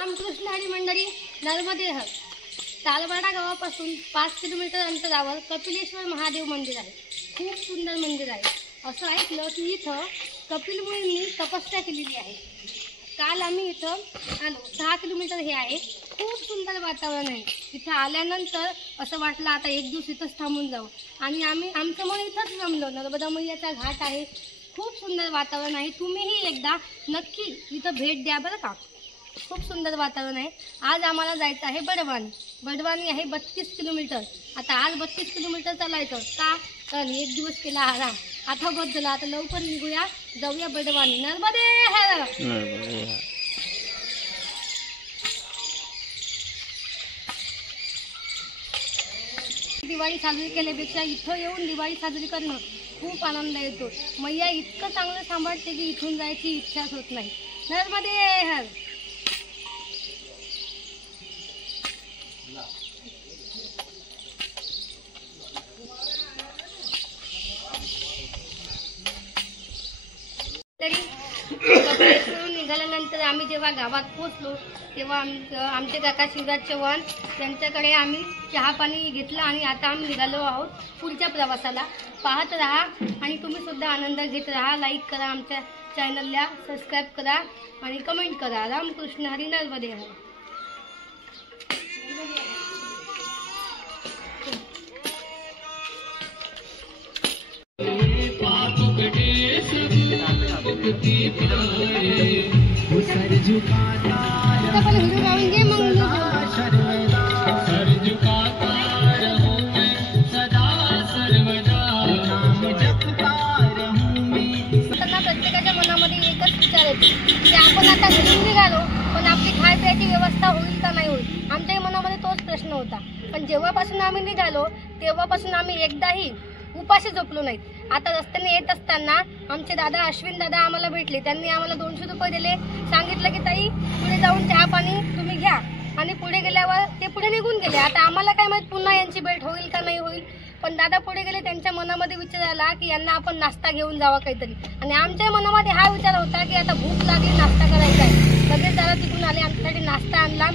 रामकृष्ण हरी मंडळी नर्मदे हर तालवाडा गावापासून 5 किलोमीटर अंतरावर कपिलेश्वर महादेव मंदिर आहे। खूप सुंदर मंदिर आहे। असं ऐकलं की इथं कपिल मुनींनी तपस्या केलेली आहे। काल आम्ही इथं आलो, 6 किलोमीटर हे आहे। खूप सुंदर वातावरण आहे। इथं आल्यानंतर असं वाटलं आता एक दिवस इथंच थांबून जाऊ आणि आमचं मन इथंच रमलो। नर्मदा मैयाचा घाट आहे। खूप सुंदर वातावरण आहे। तुम्हीही एकदा नक्की इथं भेट द्या बरं का। खूप सुंदर वातावरण आहे। आज आम्हाला जायचं आहे बडवानी आहे 32 किलोमीटर। आता आज 32 किलोमीटर चालायचं का, कारण एक दिवस केला आराम, आता बस झाला। आता लवकर निघूया, जाऊया बडवानी। नर्मदे हर। दिवाळी साजरी केल्यापेक्षा इथं येऊन दिवाळी साजरी करणं खूप आनंद येतो। मैया इतकं चांगलं सांभाळते की इथून जायची इच्छाच होत नाही। नर्मदे हर। तरी कपिलेश्वरून निघाल्यानंतर आम्ही जेव्हा गावात पोहोचलो तेव्हा आमचे काका शिवराज चव्हाण यांच्याकडे आम्ही चहा पाणी घेतलं आणि आता आम्ही निघालो आहोत पुढच्या प्रवासाला। पाहत राहा आणि तुम्ही सुद्धा आनंद घेत राहा। लाईक करा, आमच्या चॅनलला सबस्क्राईब करा आणि कमेंट करा। रामकृष्ण हरी। नर्मदे हर। प्रत्येकाच्या मनामध्ये एकच विचार येतो की आपण आता घरून निघालो पण आपली खाय प्यायची व्यवस्था होईल का नाही होईल। आमच्याही मनामध्ये तोच प्रश्न होता। पण जेव्हापासून आम्ही निघालो तेव्हापासून आम्ही एकदाही उपाशी झोपलो नाहीत। आता रस्त्याने येत असताना आमचे दादा अश्विन दादा आम्हाला भेटले। त्यांनी आम्हाला 200 रुपये दिले। सांगितलं की ताई पुढे जाऊन चहा पाणी तुम्ही घ्या, आणि पुढे गेल्यावर ते पुढे निघून गेले। आता आम्हाला काय माहित पुन्हा यांची भेट होईल का नाही होईल, पण दादा पुढे गेले। त्यांच्या मनामध्ये विचार आला की यांना आपण नाश्ता घेऊन जावा काहीतरी, आणि आमच्या मनामध्ये हा विचार होता की आता भूक लागली, नाश्ता करायचा आहे। लगेच दादा तिकडून आले, आमच्यासाठी नाश्ता आणला।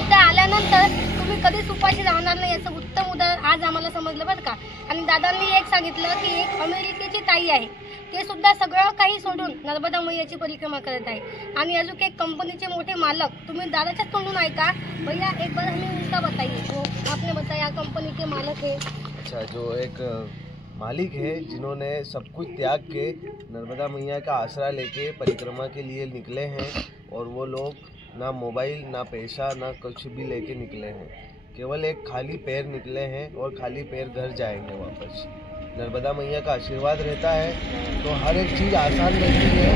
इथं आल्यानंतर तुम्ही कधीच उपाशी राहणार नाही याचं उत्तम उदाहरण आज आम्हाला समजलं बरं का। आणि दादांनी एक सांगितलं की एक अमेरिकेची ताई आहे, ते सुद्धा सगळं काही सोडून नर्मदा मैयाची परिक्रमा करत आहे। आणि अजून एक कंपनीचे मोठे मालक, तुम्ही दादाच्याच तोंडून ऐका। भैया एक बार हमें उनका बताइए, वो आपने बताया कंपनी के मालक है। अच्छा, जो एक मालिक है जिन्होंने सब कुछ त्याग के नर्मदा मैया का आसरा लेके परिक्रमा के लिए निकले हैं, और वो लोग ना मोबाइल ना पैसा ना कुछ भी लेके निकले हैं, केवल एक खाली पैर निकले हैं और खाली पैर घर जाएंगे वापस। नर्मदा मैया का आशीर्वाद रहता है तो हर एक चीज़ आसान रहती है,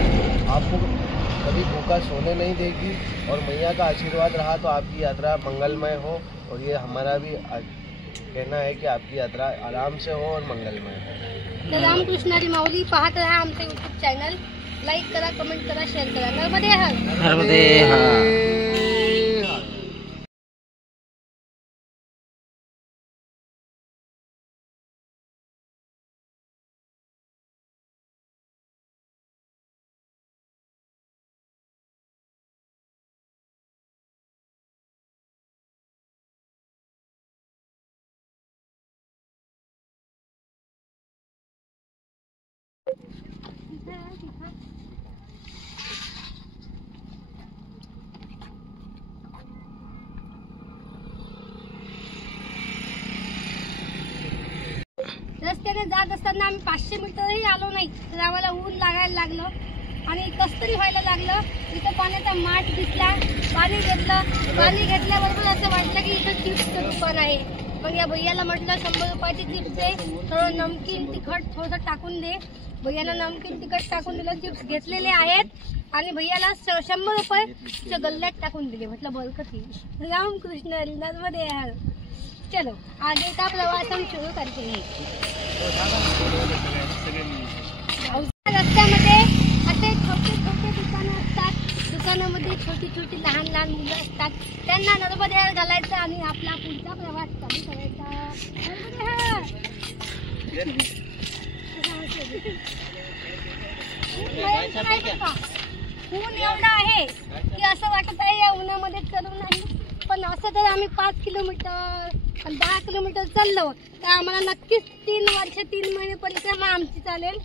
आपको कभी भूखा सोने नहीं देगी, और मैया का आशीर्वाद रहा तो आपकी यात्रा मंगलमय हो। और ये हमारा भी कहना है कि आपकी यात्रा आराम से हो और मंगलमय हो। रामकृष्ण हरी माऊली। पाहत रहा आमचे यूट्यूब चॅनल, लाईक करा, कमेंट करा, शेअर करा। नर्मदे हर। नर्मदे हर। रस्त्याने जात असताना आम्ही 500 मीटरही आलो नाही तर आम्हाला ऊन लागायला लागलं आणि कसतरी व्हायला लागलं। इथं पाण्याचा माठ दिसला, पाणी घेतल्याबरोबर असं वाटलं की इथं चिप्सचं दुकान आहे। मग या भैयाला म्हटलं 100 रुपयाची चिप्स आहे, थोडं नमकीन तिखट थोडं टाकून दे। भैयाला नमकीन तिखट टाकून दिलं, चिप्स घेतलेले आहेत आणि भैयाला 100 रुपये तिच्या गल्ल्यात टाकून दिले। म्हटलं बरकत येईल। रामकृष्ण हरी। नर्मदे हर। चलो आगे का प्रवास हम शुरू करते हैं। रस्त्यामध्ये असे छोटे छोटे दुकानं असतात, दुकानामध्ये छोटी छोटी लहान लहान मुलं असतात, त्यांना नर्मदे हर घालायचं आणि आपला पुढचा प्रवास चालू करायचा। नर्मदे हर। ऊन एवढं आहे की असं वाटत आहे या उन्हामध्ये असं तर आम्ही 5 किलोमीटर 10 किलोमीटर चाललो तर आम्हाला नक्कीच 3 वर्ष 3 महिने परिक्रमा आमची चालेल.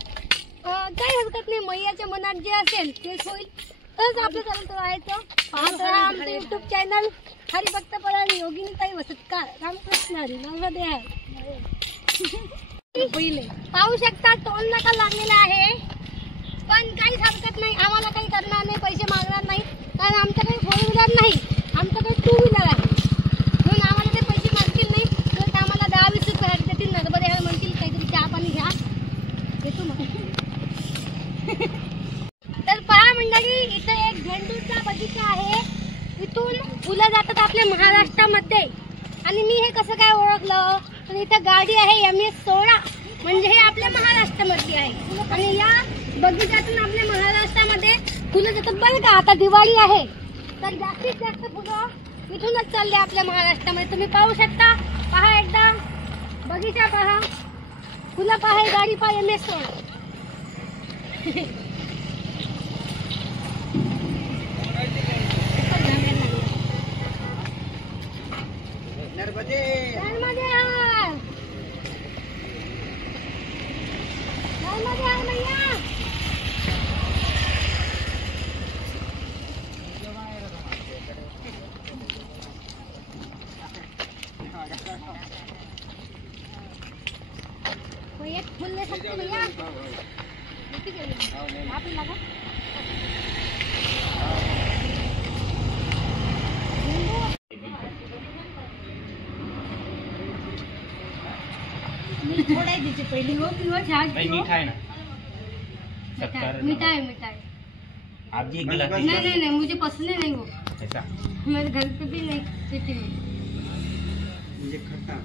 काही हरकत नाही, मैयाच्या मनात जे असेल तेच होईल. तरच आपलं चालत राहायचं. पाहत राहा आमचं युट्यूब चॅनल हरिभक्त परायण योगिनीताई वसतकार. रामकृष्ण हरी. नर्मदे हर. पाहू शकता टोल नाका लागलेला आहे, पण काहीच हरकत नाही. आम्हाला काही करणार नाही, पैसे मागणार नाही, कारण आमच्याकडे 4 व्हीलर नाही, आमच्याकडे 2 व्हीलर आहे. म्हणून आम्हाला ते पैसे मागतील नाही. तर आम्हाला 10-20 रुपये हर देतील. नर्मदे हर म्हणतील, काहीतरी चहा पाणी घ्या, घेतो मग. तर पहा मंडळी, इथं एक झेंडूचा बगीचा आहे. इथून फुलं जातात आपल्या महाराष्ट्रामध्ये. आणि मी हे कसं काय ओळखलं, तर इथं गाडी आहे MS-16, म्हणजे हे आपल्या महाराष्ट्रामध्ये आहे. आणि या बगीच्यातून आपल्या महाराष्ट्रामध्ये फुलं जातात बरं का. आता दिवाळी आहे तर जास्तीत जास्त फुलं इथूनच चालले आपल्या महाराष्ट्रामध्ये. तुम्ही पाहू शकता. पहा एकदा बगीचा पहा, फुलं पहा, गाडी पहा MS-16. नर्मदे हर. नर्मदे हर मैया. एक फूल ले सकते भैया. आप ही लगा. थोड़ा ही दीजिए पहले. वो प्योर छाछ. भाई मीठा है ना? मीठा है. आप जी एक गिलास नहीं, मुझे पसंद नहीं वो. ऐसा मेरे घर पे भी नहीं पीती हूँ. मुझे खट्टा.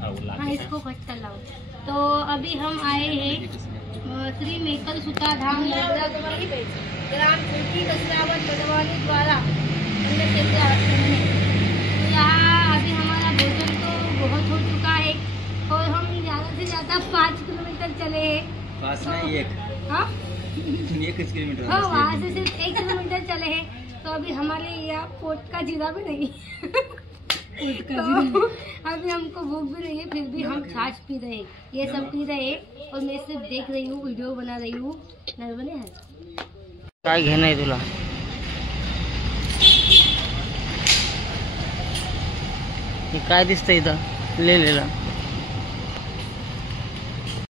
हाँ, इसको खट्टा लाओ. तो अभी हम आए हैं श्री मेकल सुता धाम ग्राम छोटी कसरावत बड़वानी द्वारा क्षेत्र आश्रम में. तो यहाँ अभी हमारा भोजन तो बहुत हो चुका है और हम ज़्यादा से ज़्यादा 5 किलोमीटर चले हैं. पास में एक हाँ 1 किलोमीटर. हाँ, वहाँ से सिर्फ 1 किलोमीटर चले हैं. तो अभी हमारे यहाँ पोट का जीरा भी नहीं. तो अभी हमको भूख भी नहीं है, फिर भी हम छाछ पी रहे हैं. ये सब पी रहे हैं और मैं सिर्फ देख रही हूँ, वीडियो बना रही हूँ. नर्मदे हर. काय घेणं आहे तुला? हे काय दिसतंय इथं लिहिलेलं?